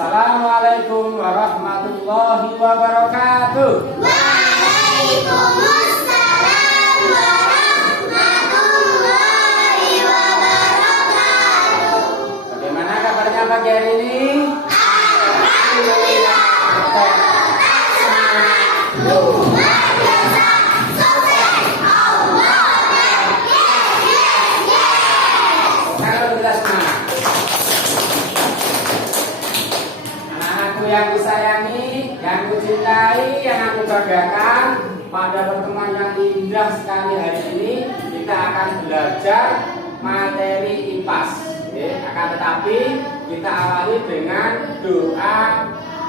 Assalamualaikum warahmatullahi wabarakatuh. Waalaikumsalam warahmatullahi wabarakatuh. Bagaimana kabarnya pagi hari ini? Alhamdulillah. Tetap semangat. Luar biasa. Sukses. Allah. Yes. Kalau kita semangat. Anak-anakku yang kusayangi, yang kucintai, yang aku banggakan, pada pertemuan yang indah sekali hari ini kita akan belajar materi IPAS. Akan tetapi kita awali dengan doa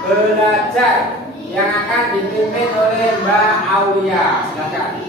belajar yang akan dipimpin oleh Mbak Aulia. Silakan.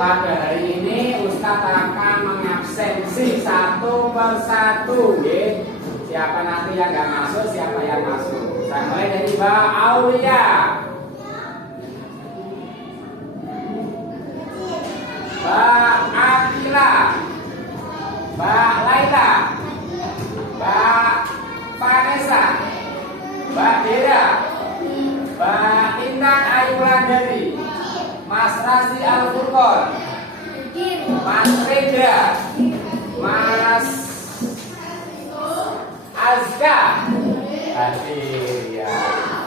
Pada hari ini Ustadz akan mengabsensi satu persatu, ya. Siapa nanti yang nggak masuk, siapa yang masuk. Saya mulai dari Mbak Aulia, Mbak Akila, Mbak Laila, Mbak Vanessa, Mbak Dera, Mbak Intan Ayulandari, Mas Rasi Al-Furqon, Mas Reda, Mas Azka, hadir ya.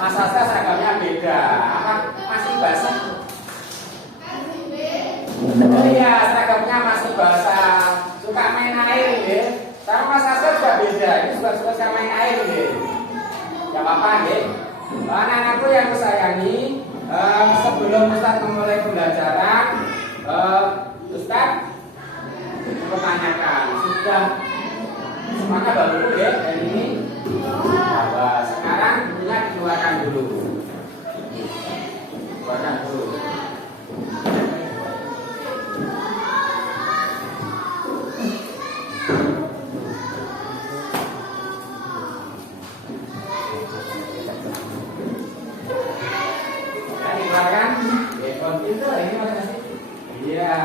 Mas Azka seragamnya beda. Apa masih basah? Oh iya, seragamnya masih basah. Suka main air ya. Sama Mas Azka juga beda. Ini suka main air ya. Gak apa-apa ya. Anak-anakku yang kusayangi, sebelum Ustadz memulai pembelajaran, Ustadz menanyakan, sudah semangat baru ya hari ini? Nah, sekarang bukunya dikeluarkan dulu. Keluarkan dulu. Itu ini mana sih? Iya.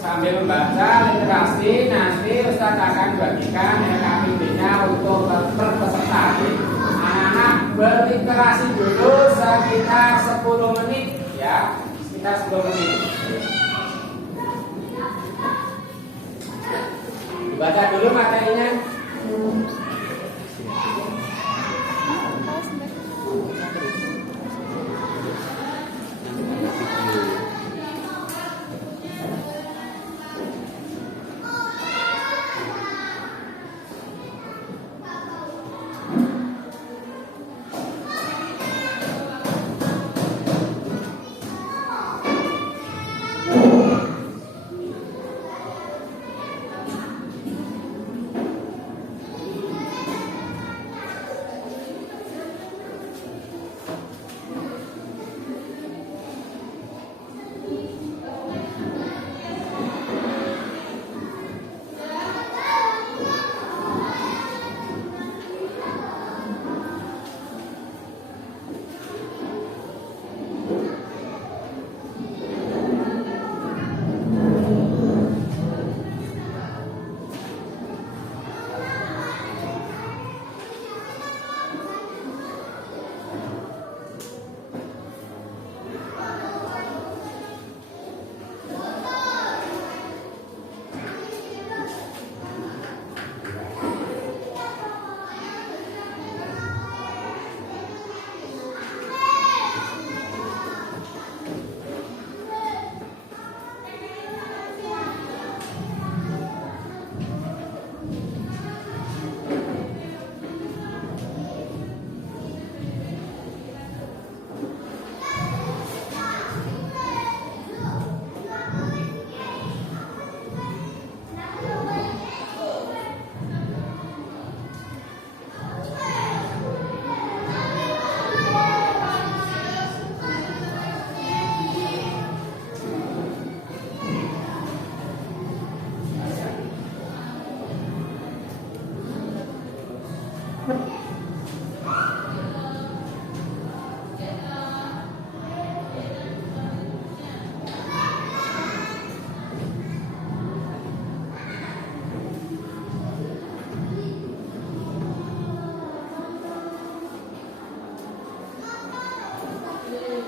Sambil membaca literasi, nanti Ustadz akan bagikan LKPD-nya untuk peserta. Anak-anak berliterasi dulu sekitar 10 menit ya, sekitar 10 menit. Baca dulu materinya.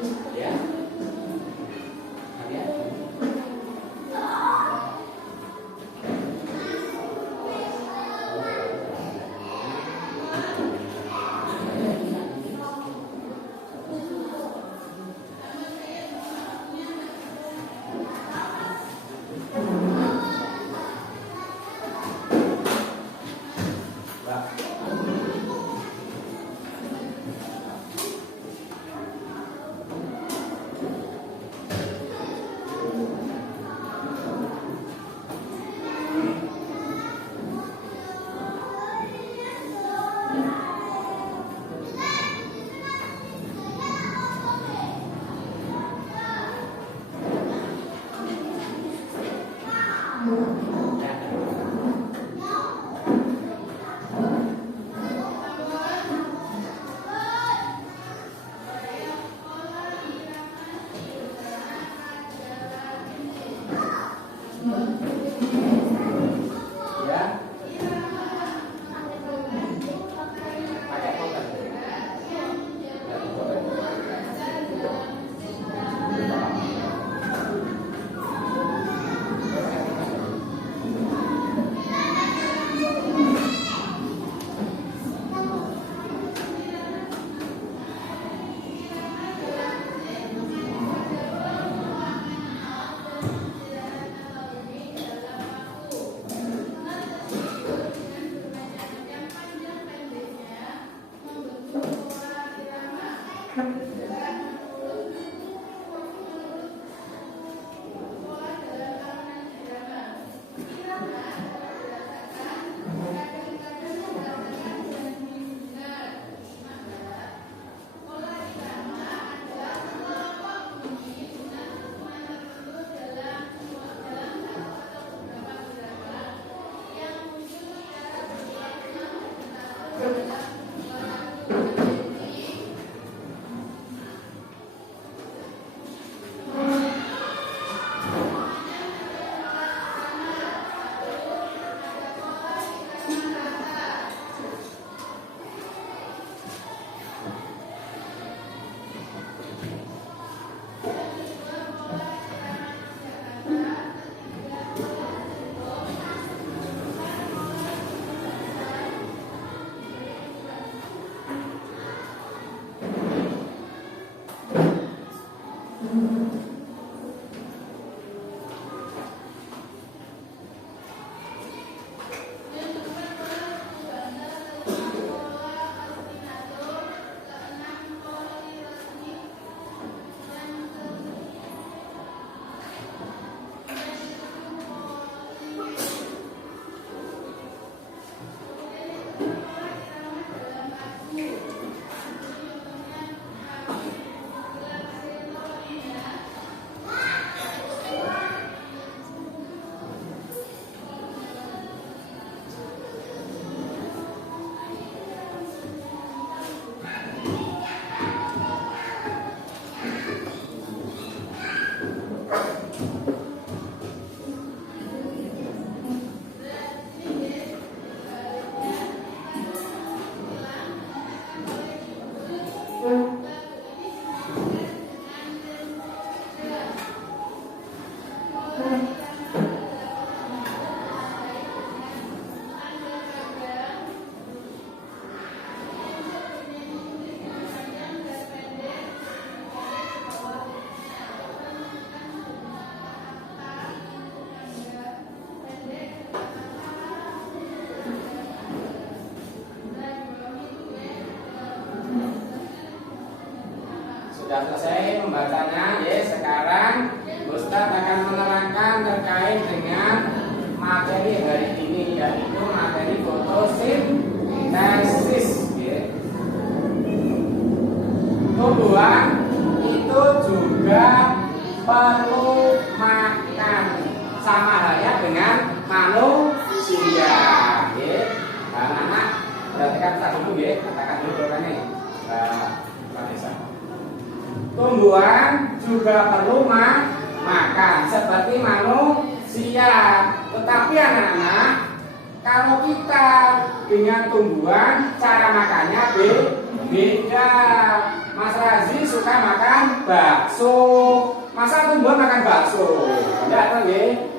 Ya. Ya. Sudah selesai pembacanya, ya. Sekarang Ustaz akan menerangkan terkait dengan materi hari ini, yaitu materi fotosintesis. Ya. Tumbuhan itu juga perlu makan, sama halnya dengan manusia. Ya. Anak-anak, perhatikan tak dulu, ya. Katakan dulu programnya. Pak Desa. Tumbuhan juga perlu makan seperti manusia. Tetapi anak-anak, kalau kita dengan tumbuhan cara makannya beda. Mas Razi suka makan bakso. Masa tumbuhan makan bakso? Enggak kan nggih?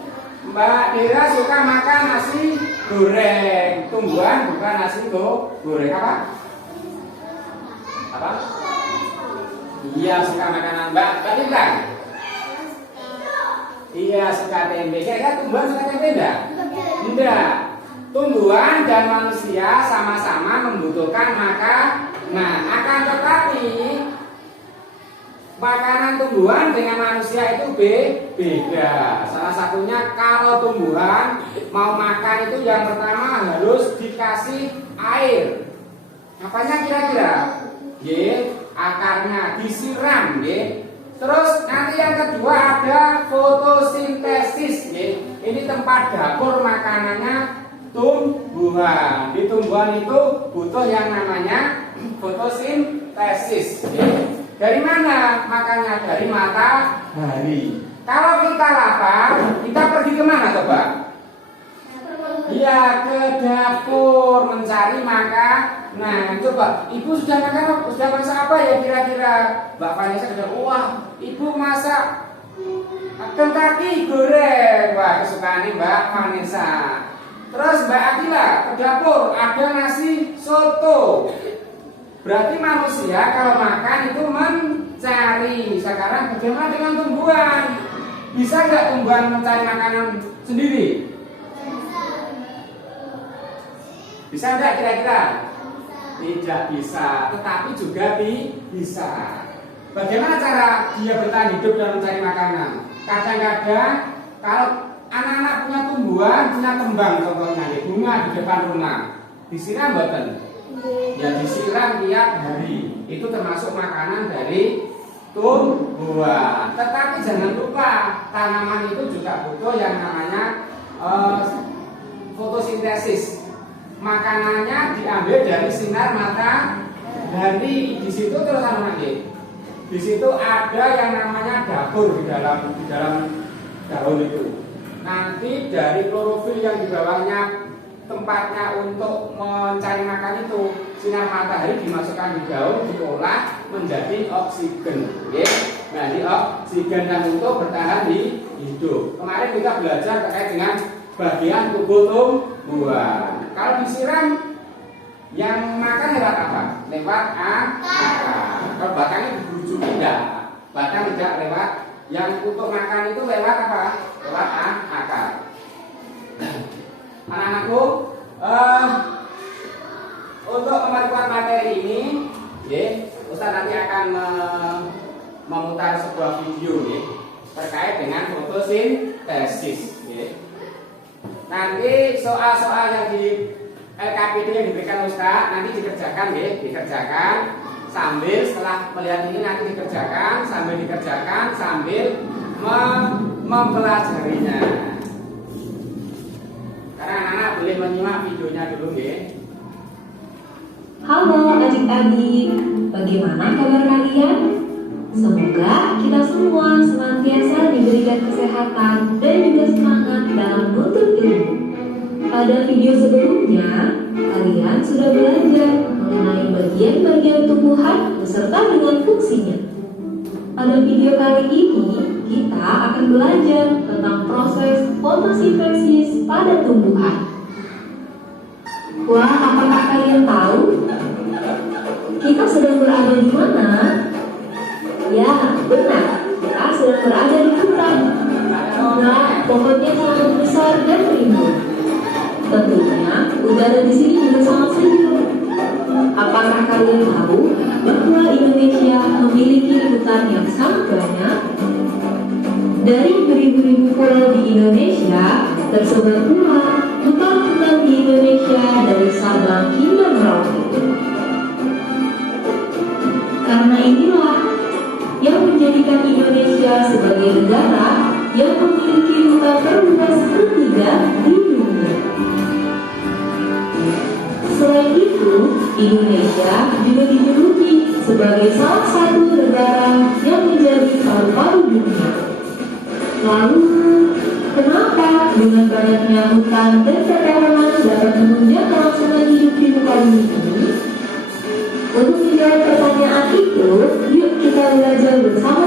Mbak Dera suka makan nasi goreng. Tumbuhan bukan nasi goreng apa? Apa? Iya suka makanan Mbak Dera. Iya suka tempe. Kira-kira tumbuhan suka tempe enggak? Enggak. Tumbuhan dan manusia sama-sama membutuhkan makanan. Akan tetapi makanan tumbuhan dengan manusia itu beda. Salah satunya kalau tumbuhan mau makan itu yang pertama harus dikasih air. Apanya kira-kira? Akarnya disiram, Terus nanti yang kedua ada fotosintesis, Ini tempat dapur makanannya tumbuhan. Di tumbuhan itu butuh yang namanya fotosintesis. Dari mana makannya? Dari matahari. Kalau kita lapar, kita pergi kemana coba? Iya, ke dapur mencari makan. Nah, coba, ibu sudah masak apa ya kira-kira? Mbak Vanessa sudah, wah, ibu masak Kentucky goreng. Wah, kesukaan Mbak Vanessa. Terus Mbak Akila ke dapur ada nasi soto. Berarti manusia kalau makan itu mencari. Sekarang bagaimana dengan tumbuhan? Bisa nggak tumbuhan mencari makanan sendiri? Bisa nggak kira-kira? Tidak bisa, tetapi juga bisa. Bagaimana cara dia bertahan hidup dan mencari makanan? Kadang-kadang kalau anak-anak punya tumbuhan, punya kembang contohnya, bunga di depan rumah, disiram mboten? Ya disiram tiap hari. Itu termasuk makanan dari tumbuhan. Tetapi jangan lupa tanaman itu juga butuh yang namanya fotosintesis. Makanannya diambil dari sinar matahari. Di situ terus nanti. Di situ ada yang namanya dapur di dalam daun itu. Nanti dari klorofil yang di bawahnya tempatnya untuk mencari makan itu, sinar matahari dimasukkan di daun, diolah menjadi oksigen. Nah, ini oksigen yang untuk bertahan di hidup. Kemarin kita belajar terkait dengan bagian tubuh tumbuhan. Kalau disiram, yang makan lewat apa? Lewat akar. Kalau batangnya dibujuk tidak, batang tidak lewat. Yang untuk makan itu lewat apa? Lewat akar. Anak-anakku, untuk memperkuat materi ini, Ustaz nanti akan memutar sebuah video terkait dengan fotosintesis. Nanti soal-soal yang di LKPD yang diberikan Ustaz nanti dikerjakan, dikerjakan sambil setelah melihat ini nanti dikerjakan sambil mempelajarinya. Karena anak-anak boleh menyimak videonya dulu, Halo adik-adik, bagaimana kabar kalian? Semoga kita semua senantiasa diberikan kesehatan dan juga semangat dalam menuntut ilmu. Pada video sebelumnya, kalian sudah belajar mengenai bagian-bagian tumbuhan beserta dengan fungsinya. Pada video kali ini, kita akan belajar tentang proses fotosintesis pada tumbuhan. Wah, apakah kalian tahu? Kita sedang berada di mana? Ya, benar. Kita sedang berada di hutan. Nah, pohonnya sangat besar dan rimbun. Tentunya, udara di sini juga sangat sejuk. Apakah kalian tahu bahwa Indonesia memiliki hutan yang sangat banyak? Dari beribu-ribu pulau di Indonesia, tersebar pula hutan-hutan di Indonesia dari Sabang hingga Merauke. Karena inilah yang menjadikan Indonesia sebagai negara yang memiliki hutan terluas ketiga di dunia. Selain itu, Indonesia juga dijuluki sebagai salah satu negara yang menjadi paru-paru dunia. Lalu, kenapa dengan banyaknya hutan dan pepohonan dapat menunjang kelangsungan hidup di muka bumi ini? Untuk menjawab pertanyaan itu, yuk kita belajar bersama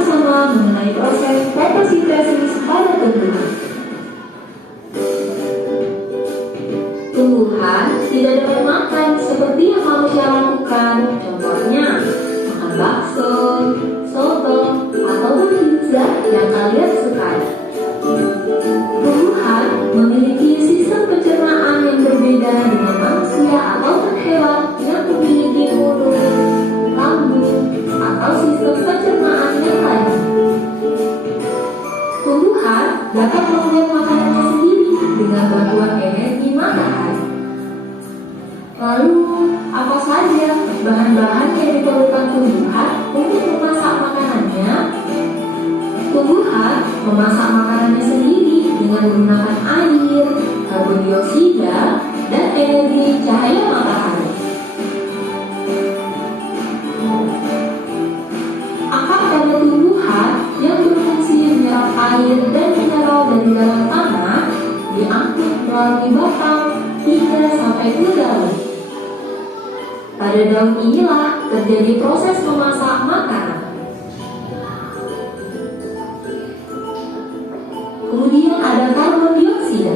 yang kalian sukai. Tumbuhan memiliki sistem pencernaan yang berbeda dengan manusia atau hewan yang memiliki mulut, lambung, atau sistem pencernaan yang lain. Tumbuhan dapat membuat makanannya sendiri dengan bantuan energi matahari. Lalu, apa saja bahan-bahan yang diperlukan tumbuhan untuk memasak makanannya? Tumbuhan memasak makanannya sendiri dengan menggunakan air, karbon dioksida, dan energi cahaya matahari. Akar pada tumbuhan yang berfungsi menyerap air dan mineral dari dalam tanah diangkut melalui batang hingga sampai ke daun. Pada daun inilah terjadi proses memasak makanan. Kemudian ada karbon dioksida.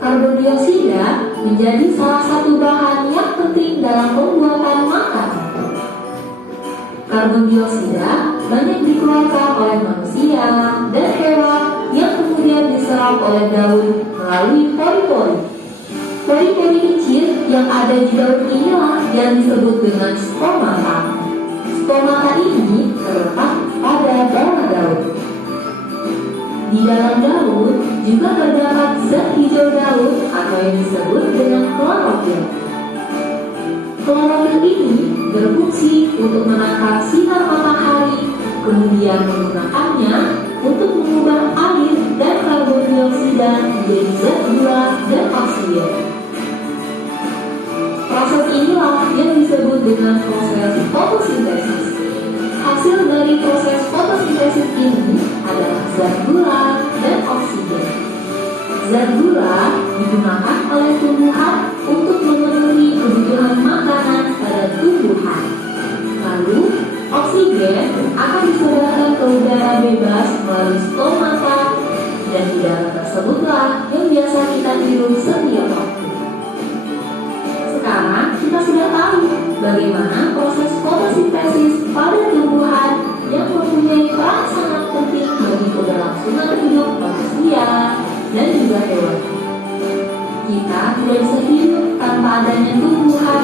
Karbon dioksida menjadi salah satu bahan yang penting dalam pembuatan makanan. Karbon dioksida banyak dikeluarkan oleh manusia dan hewan yang kemudian diserap oleh daun melalui pori-pori. Pori-pori kecil yang ada di daun inilah yang disebut dengan stomata. Stomata ini terletak pada bawah daun. Di dalam daun juga terdapat zat hijau daun atau yang disebut dengan klorofil. Klorofil ini berfungsi untuk menangkap sinar matahari, kemudian menggunakannya untuk mengubah air dan karbon dioksida menjadi zat gula dan oksigen. Proses inilah yang disebut dengan proses fotosintesis. Hasil dari proses fotosintesis ini adalah zat gula dan oksigen. Zat gula digunakan oleh tumbuhan untuk memenuhi kebutuhan makanan pada tumbuhan. Lalu, oksigen akan disebarkan ke udara bebas melalui stomata, dan udara tersebutlah yang biasa kita hirup setiap waktu. Sekarang kita sudah tahu bagaimana proses fotosintesis pada tumbuhan yang mempunyai peran sangat penting bagi keberlangsungan hidup manusia dan juga hewan. Kita tidak bisa hidup tanpa adanya tumbuhan.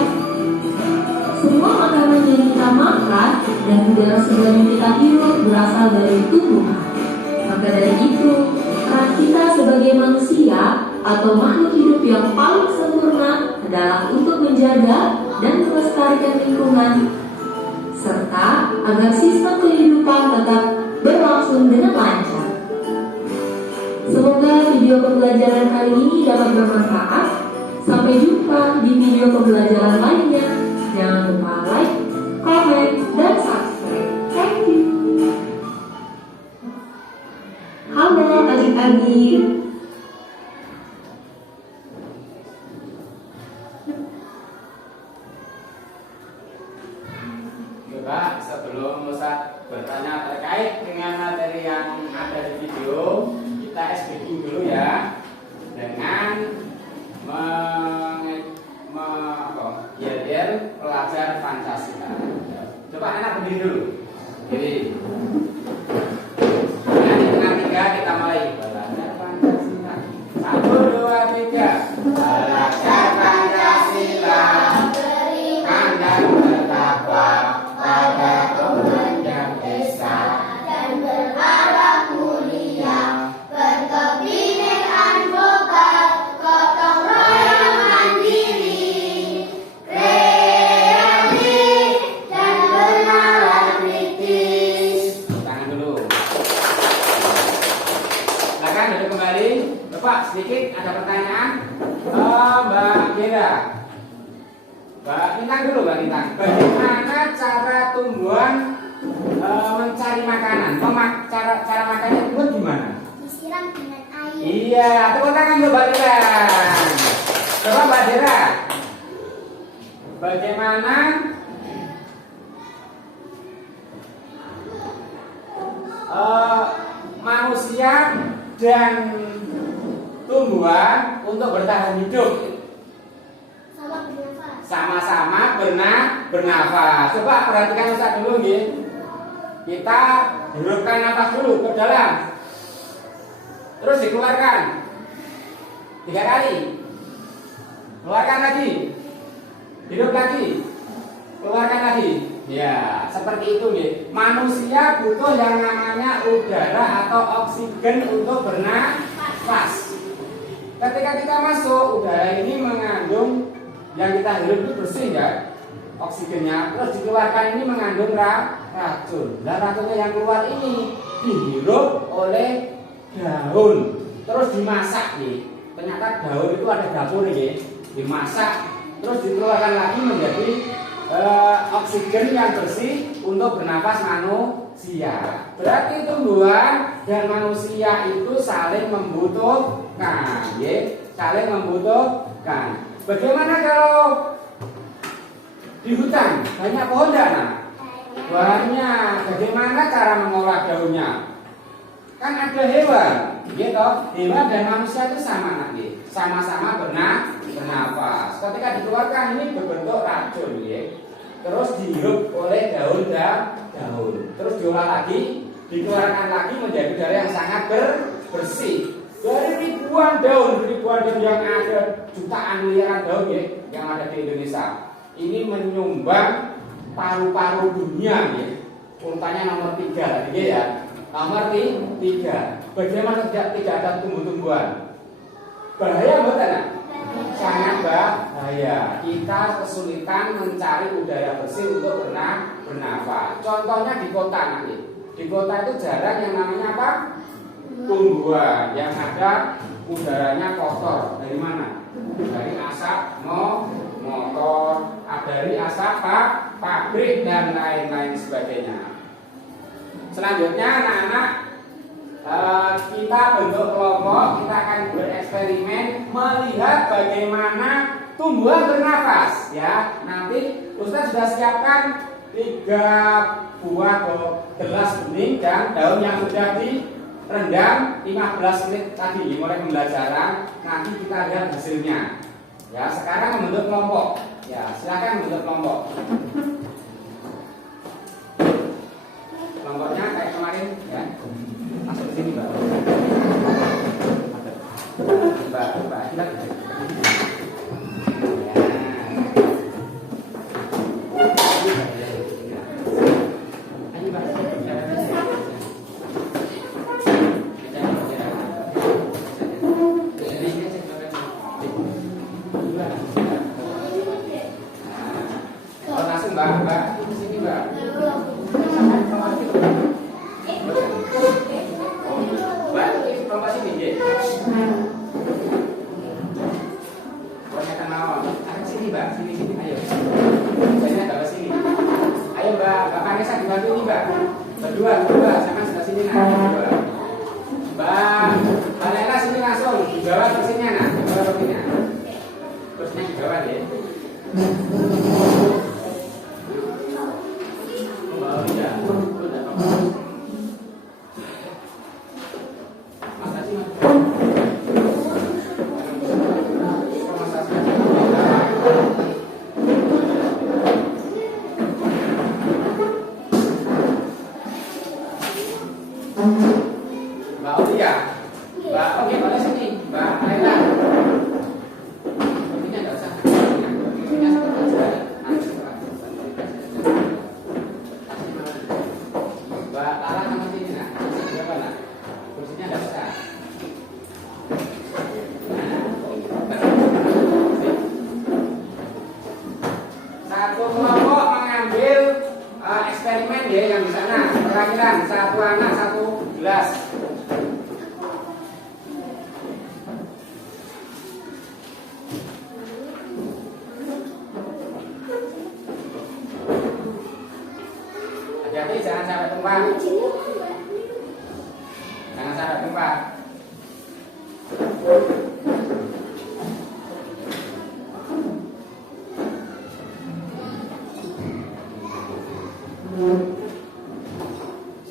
Semua makanan yang kita makan dan udara segar yang kita hirup berasal dari tumbuhan. Maka dari itu, peran kita sebagai manusia atau makhluk hidup yang paling sempurna adalah untuk menjaga dan melestarikan lingkungan, serta agar sistem kehidupan tetap berlangsung dengan lancar. Semoga video pembelajaran kali ini dapat bermanfaat. Sampai jumpa di video pembelajaran lainnya. Jangan lupa like, komen, dan subscribe. Thank you. Halo adik-adik. Coba sebelum Ustaz bertanya terkait dengan materi yang ada di video, kita SBQ dulu ya dengan mengajar pelajar Pancasila. Coba anak berdiri dulu. Jadi, nanti dengan 3 kita mulai belajar Pancasila. 1, 2, 3. Belajar Pancasila. Beriman dan bertakwa pada Tuhan yang Esa dan berakhlak mulia, berkebinekaan global, gotong royong mandiri, kreatif dan bernalar kritis. Tangan dulu. Silakan duduk kembali. Bapak sedikit ada pertanyaan. Mbak Gera. Mbak Bintang dulu, Mbak Bintang. Bagaimana cara tumbuhan mencari makanan? Cara makannya tumbuhan gimana? Disiram dengan air. Iya, tepuk tangan dulu Mbak Gera. Coba Mbak Gera. Bagaimana manusia dan tumbuhan untuk bertahan hidup Sama bernafas. sama-sama bernafas. Coba perhatikan Ustaz dulu nggih. kita hirupkan nafas dulu ke dalam, terus dikeluarkan 3 kali, keluarkan lagi, hidup lagi, keluarkan lagi. Ya, seperti itu ya. Manusia butuh yang namanya udara atau oksigen untuk bernafas. Ketika kita masuk, udara ini mengandung yang kita hirup itu bersih ya, oksigennya. Terus dikeluarkan ini mengandung racun. Dan racunnya yang keluar ini dihirup oleh daun. Terus dimasak nih. Ternyata daun itu ada dapur ya. Dimasak, terus dikeluarkan lagi menjadi oksigen yang bersih untuk bernafas manusia. Berarti tumbuhan dan manusia itu saling membutuhkan, ya, saling membutuhkan. Bagaimana kalau di hutan banyak pohon dan banyak? Bagaimana cara mengolah daunnya? Kan ada hewan, gitu. Hewan dan manusia itu sama nanti, sama-sama bernafas. Ketika dikeluarkan ini berbentuk racun, ya. Terus dihirup oleh daun dan daun. Terus diolah lagi, dikeluarkan lagi menjadi udara yang sangat bersih. Dari ribuan daun yang ada, jutaan miliaran daun ya, yang ada di Indonesia. Ini menyumbang paru-paru dunia ya. Urutannya nomor 3 tadi ya. Nomor 3. Bagaimana tidak ada tumbuh-tumbuhan? Bahaya bukan? Sangat bahaya. Kita kesulitan mencari udara bersih untuk bernafas. Contohnya di kota nanti. Di kota itu jarang yang namanya apa? Tumbuhan. Yang ada udaranya kotor. Dari mana? Dari asap motor, dari asap pabrik dan lain-lain sebagainya. Selanjutnya anak-anak, kita bentuk kelompok, kita akan bereksperimen melihat bagaimana tumbuhan bernafas ya. Nanti Ustaz sudah siapkan 3 buah gelas bening dan daun yang sudah direndam 15 menit tadi mulai pembelajaran. Nanti kita lihat hasilnya. Ya, sekarang membentuk kelompok. Ya, silakan membentuk kelompok. Kelompoknya kayak kemarin ya. Masuk ke sini, Mbak. Mbak, kita langsung Mbak, di sini Mbak. Sini, ayo. Saya ke sini. Ayo Mbak Vanessa dibantu ini Mbak. Berdua, sama sebelah sini nah. Mbak Vanessa sini langsung dibawa ke sini nah, dibawa ke sini. Terusnya dibawa ya. Oh iya. Mbak Olia, Mbak Oke boleh sini, Mbak Laila. Ini enggak usah. Ini Mbak Lala sama sini nah. Berapa nah? Kursinya enggak usah. Satu kelompok mengambil eksperimen ya yang di sana. Perhatikan, 1 anak 1 gelas. Hati-hati jangan sampai tumpah. Jangan sampai tumpah.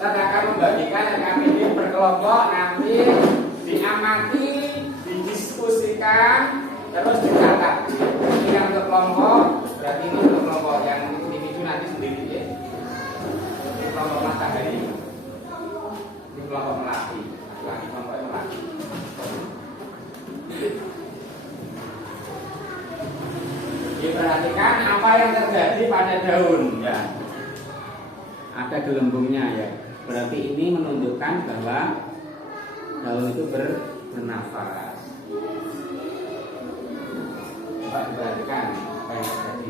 Saya akan membagikan RKPD berkelompok, nanti diamati, didiskusikan, terus dicatat. Ini yang untuk kelompok, berarti ini untuk kelompok yang individu nanti sendiri ya. Kelompok mas tangga perhatikan apa yang terjadi pada daun ya. Ada gelembungnya ya. Berarti ini menunjukkan bahwa daun itu bernafas. Coba perhatikan apa yang terjadi.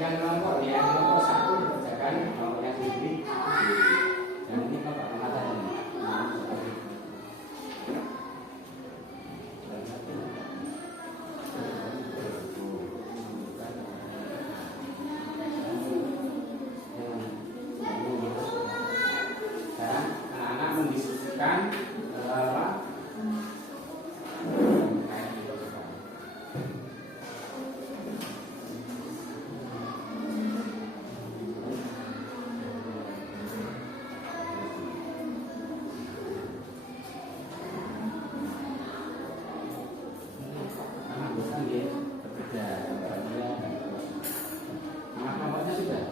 Yang nomor satu dikerjakan kelompoknya sendiri. Yang ini Bapak Kematan ini. Dan anak-anak mendiskusikan apa? Sudah.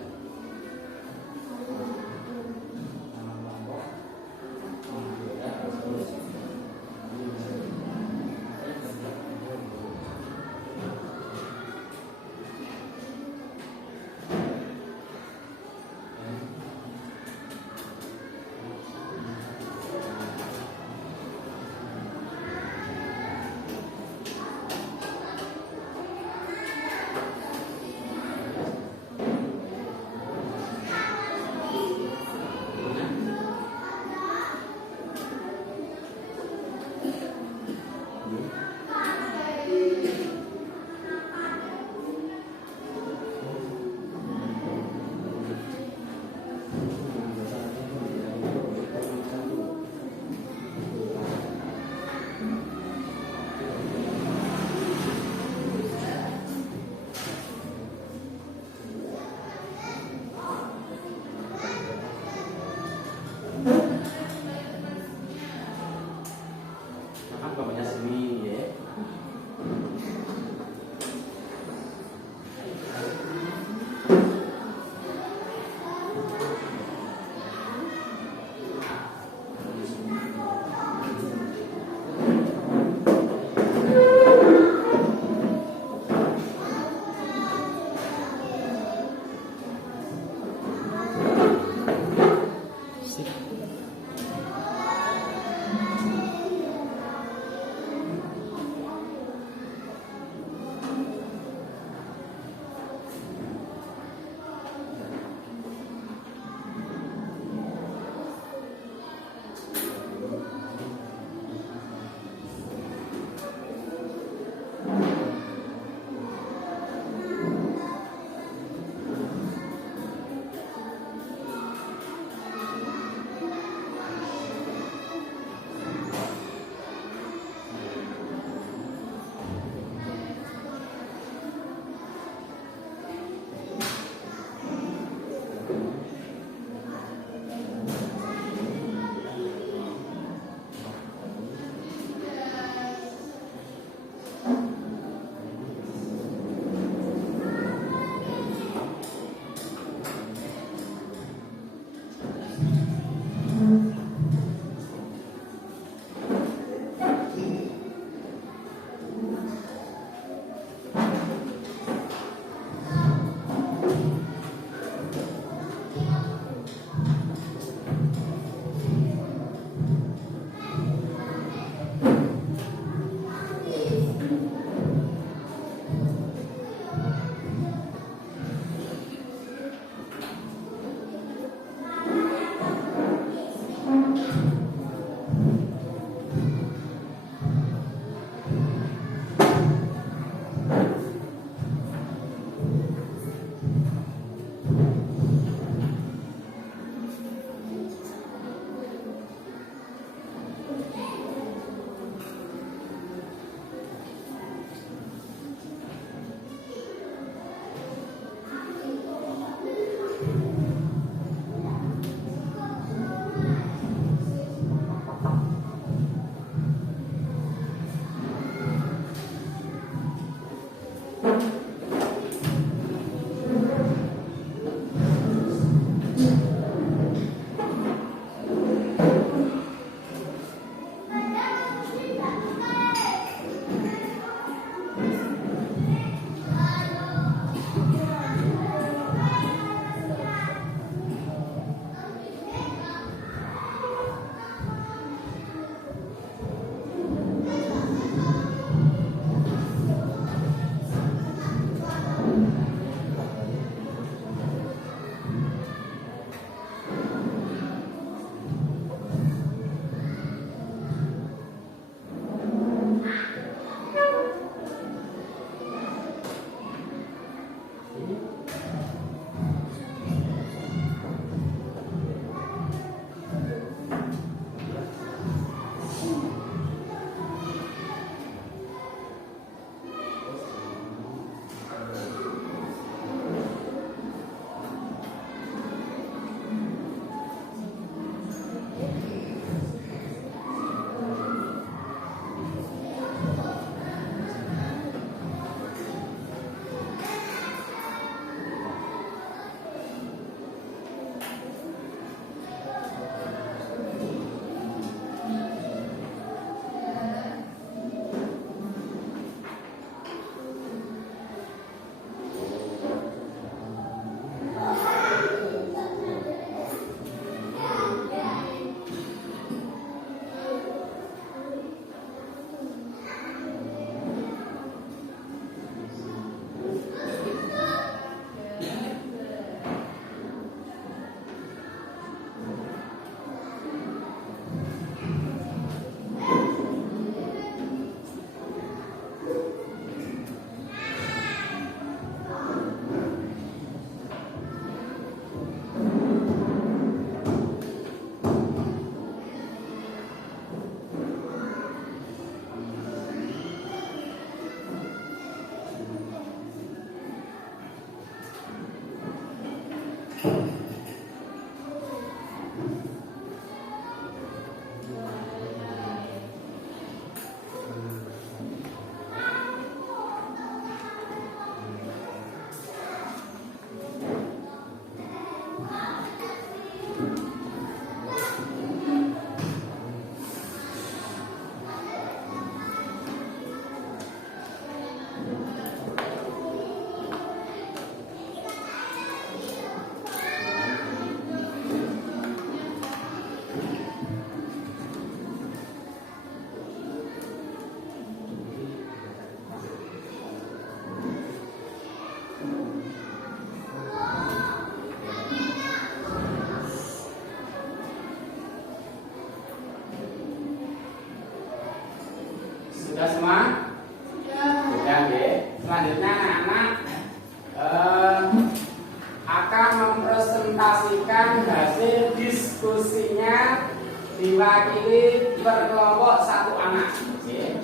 presentasikan hasil diskusinya diwakili per kelompok satu anak. Oke.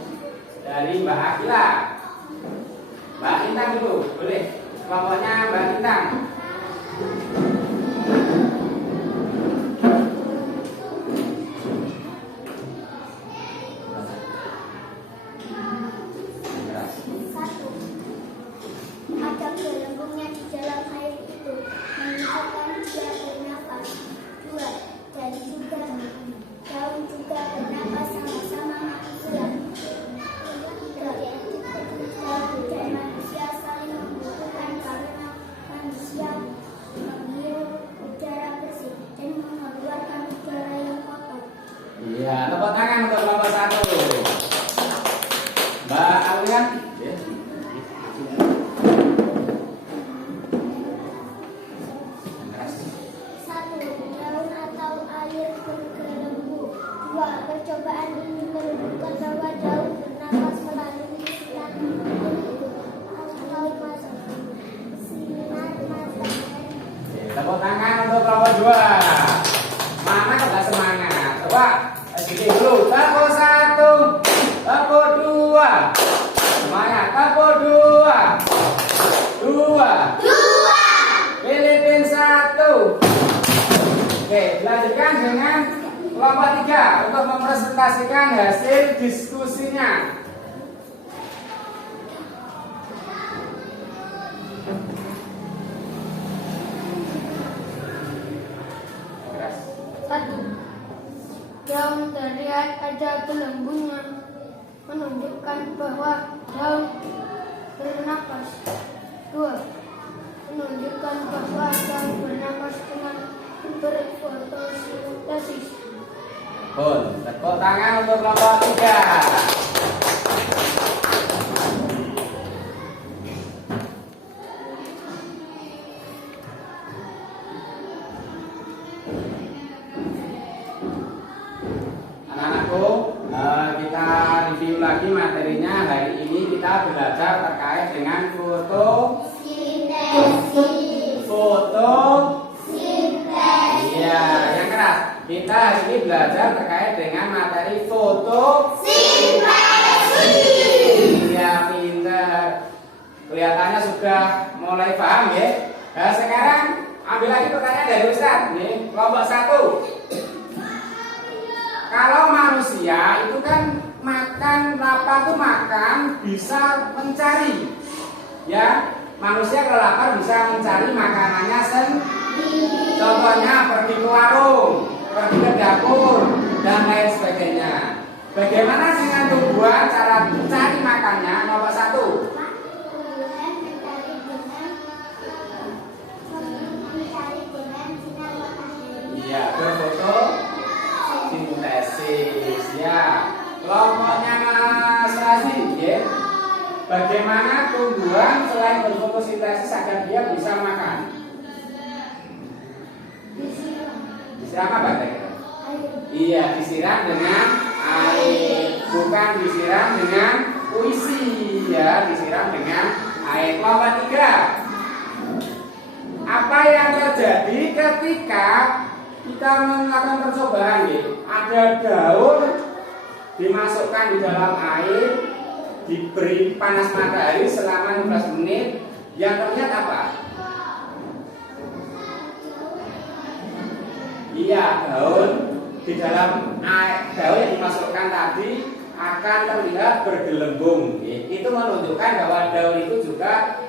Dari Mbak Akila. Mbak Intang dulu, boleh. Kelompoknya Mbak Intang. Satu, ada gelembungnya di dalam air itu menunjukkan dia bernafas. Dua, dan juga daun juga bernafas sama-sama manusia. Tiga, daun dan manusia saling membutuhkan karena manusia menghirup udara bersih dan mengeluarkan udara yang kotor. Iya, tepuk tangan untuk kelompok satu. Mbak Aulia. Satu, daun atau air bergelembung. Dua, percobaan ini menunjukkan bahwa daun bernafas melalui sinar itu atau masuk sinar matahari. Tepuk tangan untuk kelompok dua. Mana nggak semangat? Coba sedikit dulu. Tepuk satu, tepuk dua. Semangat. Tepuk dua. Dua. Filipin satu. Oke, dilanjutkan dengan kelompok tiga untuk mempresentasikan hasil diskusinya. Satu, daun terlihat ada gelembungnya, menunjukkan bahwa daun bernafas. Dua, menunjukkan bahwa daun bernafas dengan berfotosintesis. Tepuk tangan untuk kelompok tiga. Anak-anakku, kita review lagi materinya. Hari ini kita belajar terkait dengan foto. Iya, yang keras. Kita hari ini belajar terkait dengan materi foto. Iya, pinter. Kelihatannya sudah mulai paham ya. Nah, sekarang ambil lagi pertanyaan dari Ustaz. Nih, kelompok satu. Kalau manusia itu kan makan, lapar tuh makan bisa mencari. Ya, manusia kalau lapar bisa mencari makanannya sendiri. Contohnya pergi ke warung, pergi ke dapur, dan lain sebagainya. Bagaimana dengan tumbuhan cara mencari makannya? Nomor satu. Tumbuhan mencari dengan sinar matahari. Iya, berfotosintesis. Ya, kelompoknya Mas Razi, ya. Bagaimana tumbuhan selain berfotosintesis agar dia bisa makan? Disiram apa tadi? Iya, disiram dengan air, bukan disiram dengan puisi, ya, disiram dengan air. Kelompok tiga. Apa yang terjadi ketika kita melakukan percobaan? Ada daun dimasukkan di dalam air, diberi panas matahari selama 15 menit, yang terlihat apa? Iya, daun di dalam air, daun yang dimasukkan tadi akan terlihat bergelembung. Itu menunjukkan bahwa daun itu juga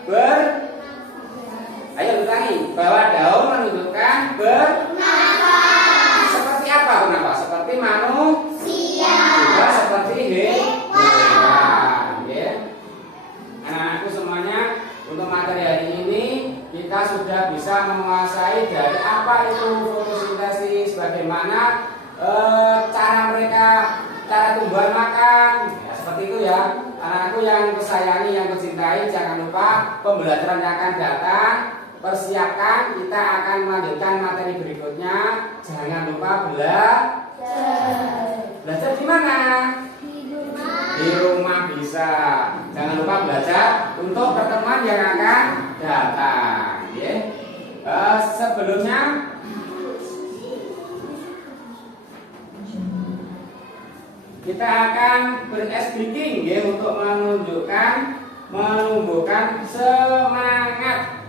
ayo ulangi, bahwa daun menunjukkan seperti apa? Kenapa? Seperti manusia, juga seperti hewan. Ya. Anak-anakku semuanya, untuk materi hari ini kita sudah bisa menguasai dari apa itu fotosintesis, bagaimana cara tumbuhan makan, ya, seperti itu ya. Anak-anakku yang kusayangi, yang kucintai, jangan lupa pembelajaran yang akan datang. Persiapkan, kita akan melanjutkan materi berikutnya. Jangan lupa belajar di mana? Di rumah bisa. Jangan lupa belajar untuk pertemuan yang akan datang. Sebelumnya kita akan ber-ice breaking ya, untuk menumbuhkan semangat.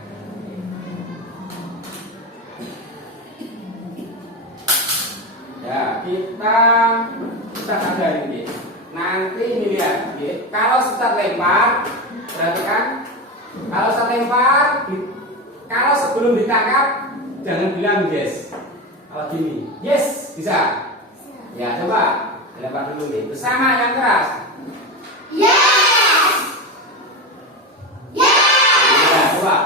Ya, kita ada ini. Nanti ini lihat, ya. Kalau start lempar, perhatikan. Kalau start lempar, kalau sebelum ditangkap, jangan bilang yes. Kalau gini, yes, bisa. Ya, coba lempar dulu nih. Bersama yang keras. Yes. Yes. Ya, coba.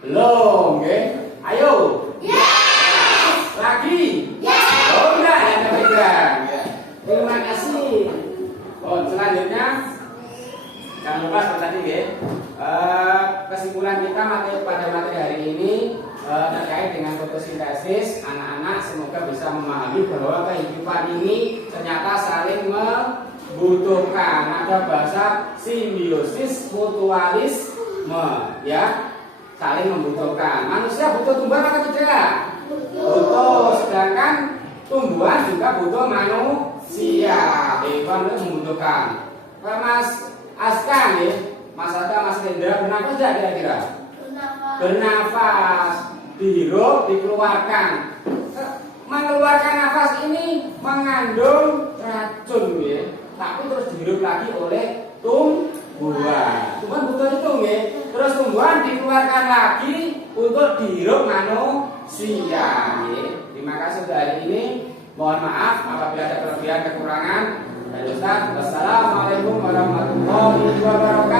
Belum, ya. Ayo. Yes. Lagi. Yes. Oh, udah, yang pegang. Ya. Terima kasih. Oh, selanjutnya jangan lupa seperti tadi ya. Kesimpulan kita pada materi hari ini terkait dengan fotosintesis. Anak-anak semoga bisa memahami bahwa kehidupan ini ternyata saling membutuhkan. Ada bahasa simbiosis mutualisme, ya, saling membutuhkan. Manusia butuh tumbuhan apa tidak? Butuh. Sedangkan tumbuhan juga butuh manusia. Hewan itu membutuhkan. Mas Askan ya, Mas Ata, Mas Rendra, bernafas tidak kira-kira? Bernafas, dihirup, dikeluarkan. Mengeluarkan nafas ini mengandung racun ya, tapi terus dihirup lagi oleh tumbuhan. Tumbuhan butuh itu ya. Terus tumbuhan dikeluarkan lagi untuk dihirup manusia ya. Terima kasih sudah hari ini. Mohon maaf apabila ada kelebihan kekurangan. Ustaz, wassalamualaikum warahmatullahi wabarakatuh.